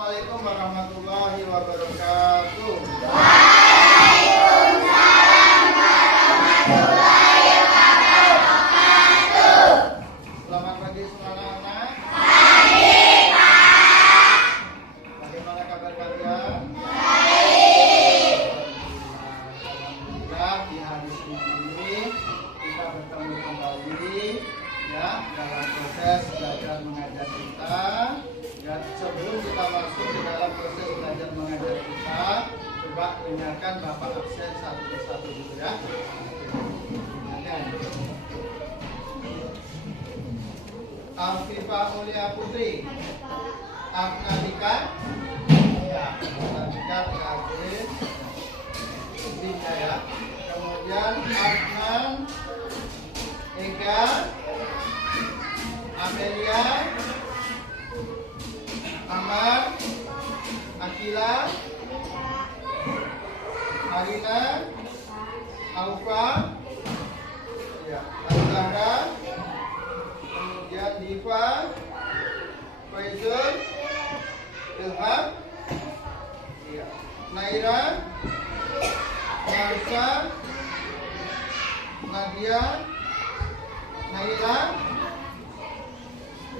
Assalamualaikum warahmatullahi wabarakatuh. Waalaikumsalam warahmatullahi wabarakatuh. Selamat pagi semua anak-anak. Pagi, Pak. Bagaimana kabar kalian? Baik. Alhamdulillah di hari ini kita bertemu kembali ya dalam proses belajar mengajar kita. Dan sebelum kita masuk di dalam proses belajar mengajar kita, coba dengarkan Bapak absen satu persatu dulu ya. Dengarkan. Afifah Mulia Putri, Afnadika, ya, Afnadika terakhir, Dinda ya. Kemudian Afnan, Ega, Amelia, Amar, Akila, Arina, Aufa, ya, Azhara, kemudian Diva, Faizul, Ilham, ya, Naira, Marsha, Nadia, Naila,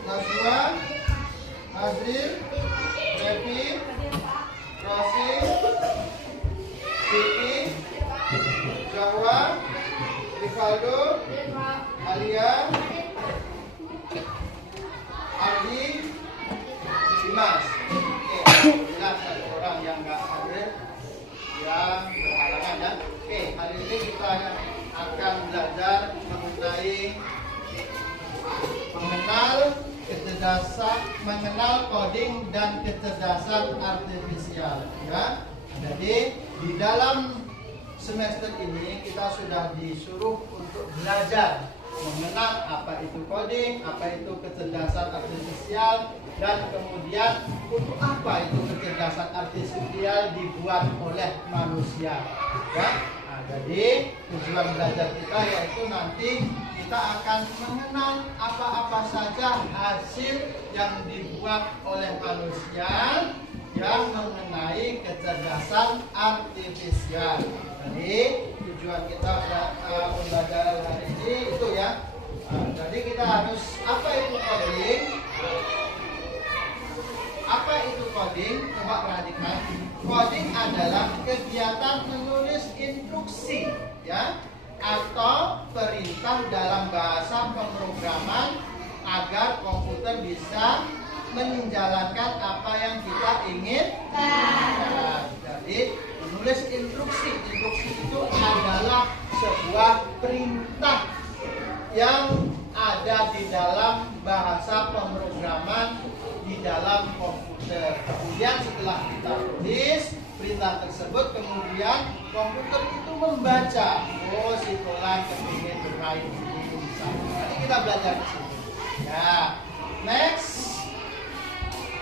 Najwa, Azril, Revi, Rosi, Vicky, Jawa, Rivaldo, Alia, Ardi, Dimas. Oke, alhamdulillah satu orang yang nggak hadir yang berhalangan ya. Oke, hari ini kita akan belajar mengenal coding dan kecerdasan artifisial ya. Jadi di dalam semester ini kita sudah disuruh untuk belajar mengenal apa itu coding, apa itu kecerdasan artifisial, dan kemudian untuk apa itu kecerdasan artifisial dibuat oleh manusia ya. Nah, jadi tujuan belajar kita yaitu nanti kita akan mengenal apa-apa saja hasil yang dibuat oleh manusia yang mengenai kecerdasan artifisial. Jadi tujuan kita pembelajaran hari ini itu ya. Jadi kita harus apa itu coding? Apa itu coding? Coba perhatikan. Coding adalah kegiatan menulis instruksi ya, atau perintah dalam bahasa pemrograman agar komputer bisa menjalankan apa yang kita inginkan. Jadi menulis instruksi itu adalah sebuah perintah yang ada di dalam bahasa pemrograman di dalam komputer. Kemudian setelah kita tulis perintah tersebut, kemudian komputer itu membaca. Oh, si Fulan kepingin bermain ini misalnya. Nanti kita belajar di sini. Ya, next.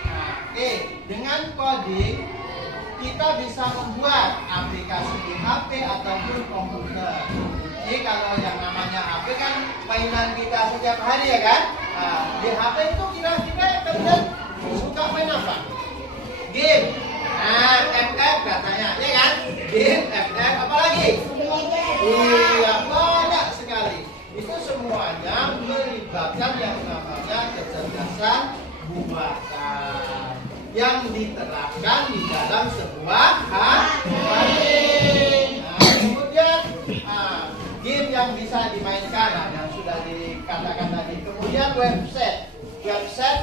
Nah, dengan coding kita bisa membuat aplikasi di HP ataupun komputer. Jadi kalau yang namanya HP kan mainan kita setiap hari ya kan? Nah, di HP itu kira-kira kalian suka main apa? Game. Nah, FF katanya, ya kan? Game, FF, apa lagi? Iya, banyak sekali. Itu semuanya melibatkan yang namanya kecerdasan buatan yang diterapkan di dalam sebuah coding. Nah, kemudian game yang bisa dimainkan, yang sudah dikatakan tadi. Kemudian website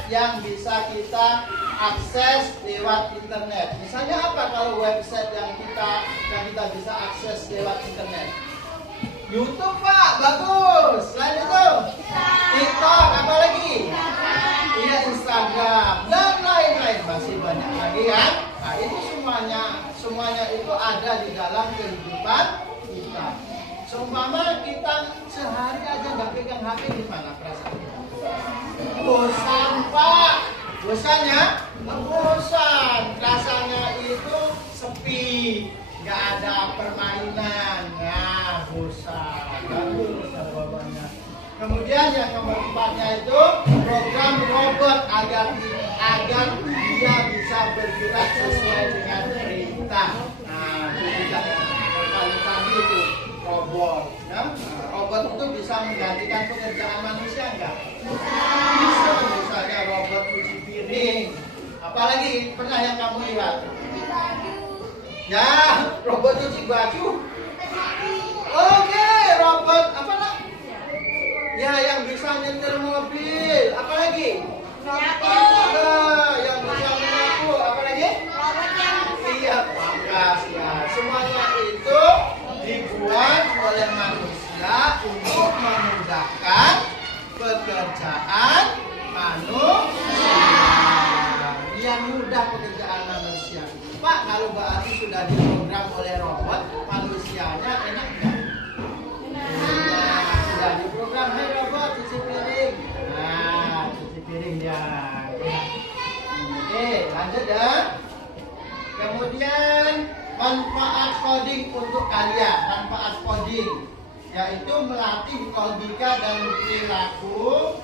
yang bisa kita akses lewat internet. Misalnya apa kalau website yang kita bisa akses lewat internet? YouTube, Pak, bagus. Selain itu, TikTok, apa lagi? Iya, Instagram dan lain-lain, masih banyak lagi kan? Nah, itu semuanya itu ada di dalam kehidupan kita. Seumpama kita sehari aja nggak pegang HP, gimana perasaan kita? Bosan, Pak. Bosan ya? Bosan. Rasanya itu sepi, nggak ada permainan. Nah, bosan. Bagus jawabannya. Kemudian yang nomor 4-nya itu program robot agar dia bisa Apalagi pernah yang kamu lihat? Ya, robot cuci baju. Oke, robot apa nak? Ya, yang bisa nyetir mobil. Apalagi? Yang bisa menyapu. Apalagi? Iya, pangkas ya. Semuanya itu dibuat oleh manusia untuk memudahkan pekerjaan manusia. Yang mudah pekerjaan manusia. Pak, kalau berarti sudah diprogram oleh robot, manusianya enak nggak? Nah, sudah diprogram, hey robot cuci piring. Nah, cuci piring ya. Oke, lanjut ya. Kemudian manfaat coding untuk kalian, manfaat coding yaitu melatih logika dan perilaku,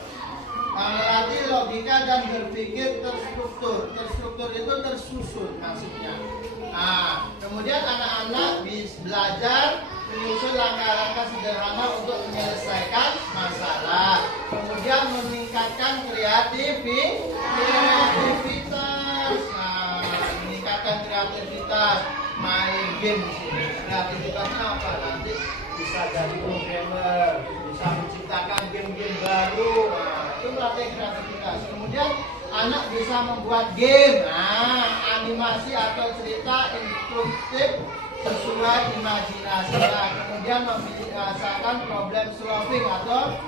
melatih logika dan berpikir terstruktur. Terstruktur itu tersusun maksudnya. Nah, kemudian anak-anak bisa belajar menyusun langkah-langkah sederhana untuk menyelesaikan masalah. Kemudian meningkatkan kreativitas. Nah, meningkatkan kreativitas, main game di sini. Kreativitasnya apa? Nanti bisa jadi programmer, bisa menciptakan game-game baru. Nah, itu melatih kreativitas. Kemudian anak bisa membuat game, animasi atau cerita instruktif sesuai imajinasi. Kemudian membiasakan problem solving atau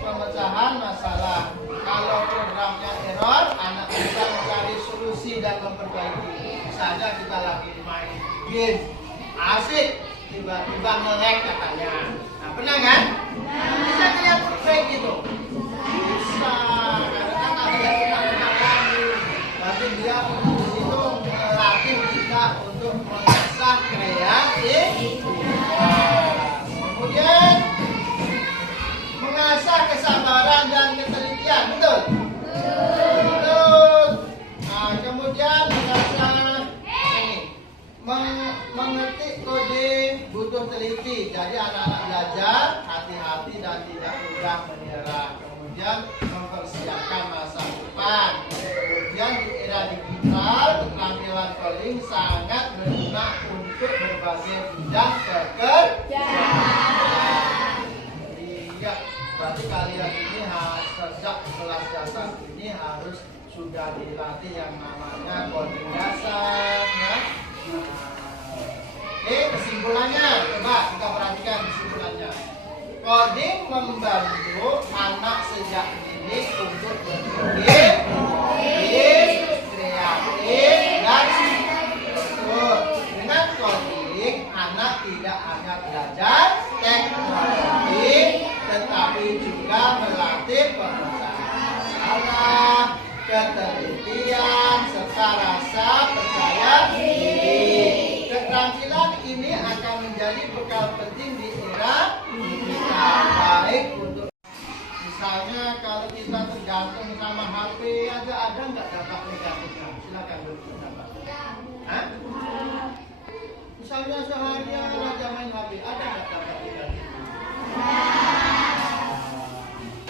pemecahan masalah. Kalau programnya error, anak bisa mencari solusi dan memperbaiki. Misalnya kita lagi main game, asik, tiba-tiba nge-lag katanya. Nah, pernah kan? Bisa lihat fake gitu. Bisa, karena kan ada yang kita mengalami. Tapi dia itu melatih kita untuk mengasah kreativitas. Kemudian mengasah kesabaran dan ketelitian, betul? Betul. Nah, kemudian mengasah mengetik kode butuh teliti. Jadi anak-anak belajar hati-hati dan tidak mudah menyerah. Kemudian mempersiapkan masa depan. Kemudian di era digital, keterampilan coding sangat berguna untuk berbagai bidang pekerjaan. Iya, berarti kalian ini harus sejak kelas dasar ini harus sudah dilatih yang namanya coding dasar, ya. Oke, kesimpulannya, coba kita perhatikan kesimpulannya. Coding membantu anak sejak dini untuk berpikir kreatif dan betul. Dengan coding, anak tidak hanya belajar teknologi, tetapi juga melatih pemecahan masalah, ketelitian, serta rasa percaya diri. Keterampilan ini akan menjadi bekal penting di era digital, baik untuk misalnya kalau kita tergantung sama HP aja, ada nggak dampak negatifnya? Silakan berpendapat. Hah? Misalnya seharian aja main HP, ada nggak dampak negatifnya?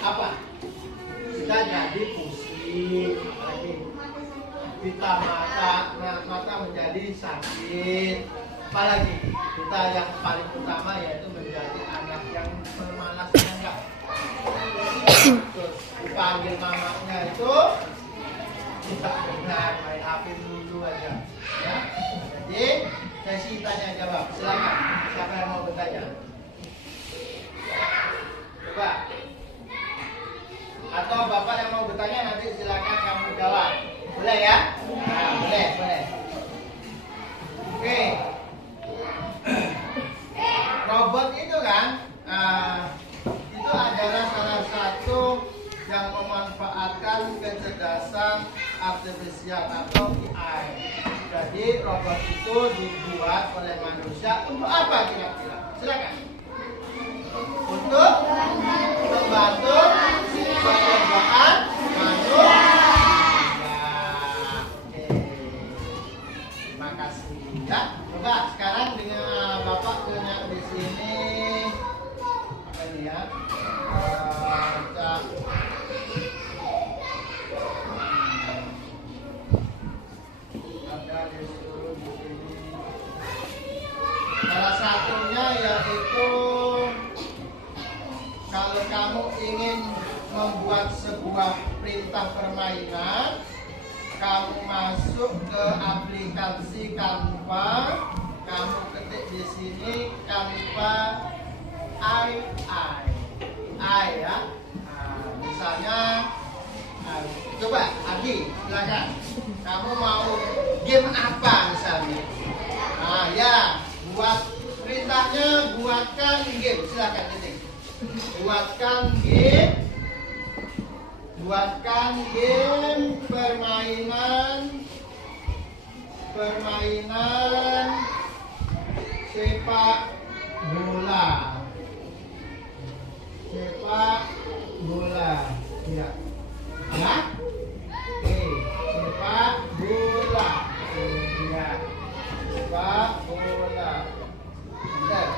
Apa? Kita jadi pusing, apalagi kita mata menjadi sakit, apalagi kita yang paling utama yaitu menjadi anak yang pemalas enggak. Terus dipanggil mamanya itu tidak benar, main HP dulu aja, ya. Jadi sesi tanya jawab, silakan. Siapa yang mau bertanya? Coba. Atau bapak yang mau bertanya nanti silakan kamu jawab. Boleh ya? Nah, boleh. Oke. Robot itu kan, itu adalah salah satu yang memanfaatkan kecerdasan artifisial atau AI. Jadi robot itu dibuat oleh manusia untuk apa kira-kira? Silakan. Untuk membantu pekerjaan manusia. Terima kasih. Ya, coba sekarang dengan bapak tanya di sini apa ini ya? membuat sebuah perintah permainan, kamu masuk ke aplikasi Canva, kamu ketik di sini Canva I ya. Nah, misalnya, coba Adi, silakan. Kamu mau game apa misalnya? Nah ya, buat perintahnya buatkan game, silakan ketik. Buatkan game permainan sepak bola. Ya. Nah, sepak bola. Ya. Sepak bola. Bentar.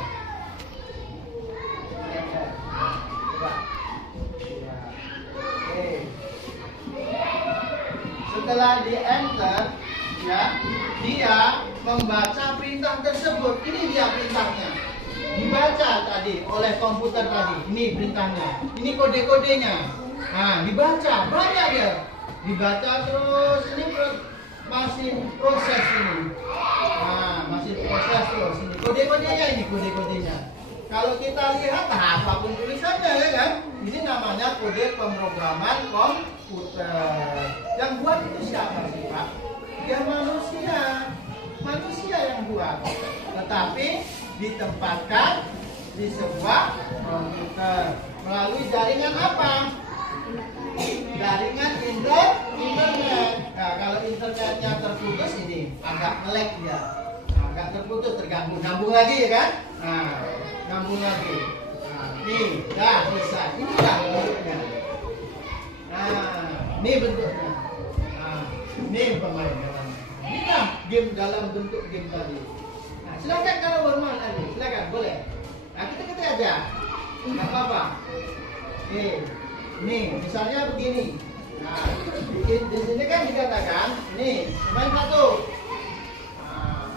Setelah di enter, ya, dia membaca perintah tersebut. Ini dia perintahnya. Dibaca tadi oleh komputer tadi. Ini perintahnya. Ini kode-kodenya. Nah, dibaca banyak ya. Dibaca terus. Ini masih proses ini. Nah, masih proses terus ini. Kode-kodenya ini kode-kodenya. Kalau kita lihat, apapun tulisannya ya kan, ini namanya kode pemrograman komputer. Yang buat itu siapa sih Pak? Ya manusia yang buat. Tetapi ditempatkan di sebuah komputer melalui jaringan apa? Jaringan internet. Nah, kalau internetnya terputus ini agak nge-lag ya, agak terputus, terganggu. Nyambung lagi ya kan? Nah, nyambung lagi. Nah, nih, dah selesai. Ini dah bentuknya. Nah, ini bentuknya. Nah, ini permainan. Ini lah game dalam bentuk game tadi. Nah, silakan kalau bermain lagi, silakan boleh. Nah, kita aja, nggak apa-apa. Nih, misalnya begini. Nah, di sini kan dikatakan, nih, main satu. Nah,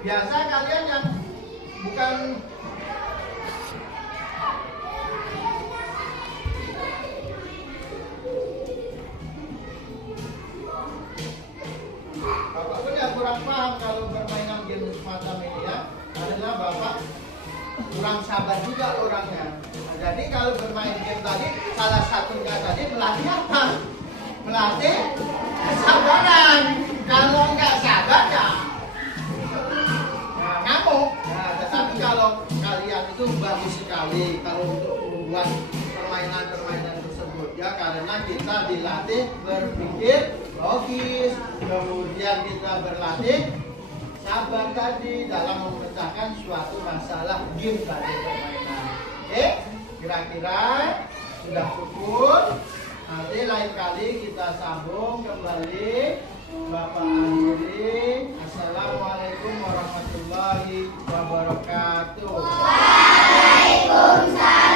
biasa kalian yang bukan Bapak pun yang kurang paham kalau bermainan game semacam ini ya, karena Bapak kurang sabar juga orangnya. Nah, jadi kalau bermain game tadi, salah satunya tadi melatih apa? Melatih kesabaran. Kalau nggak sabar ya ngamuk. Nah, tetapi kalau kalian itu bagus sekali kalau untuk membuat permainan-permainan tersebut ya, karena kita dilatih berpikir logis, kemudian kita berlatih sabar tadi dalam memecahkan suatu masalah game tadi permainan. Oke, kira-kira sudah cukup. Nanti lain kali kita sambung kembali. Bapak akhiri. Assalamualaikum warahmatullahi wabarakatuh. Waalaikumsalam.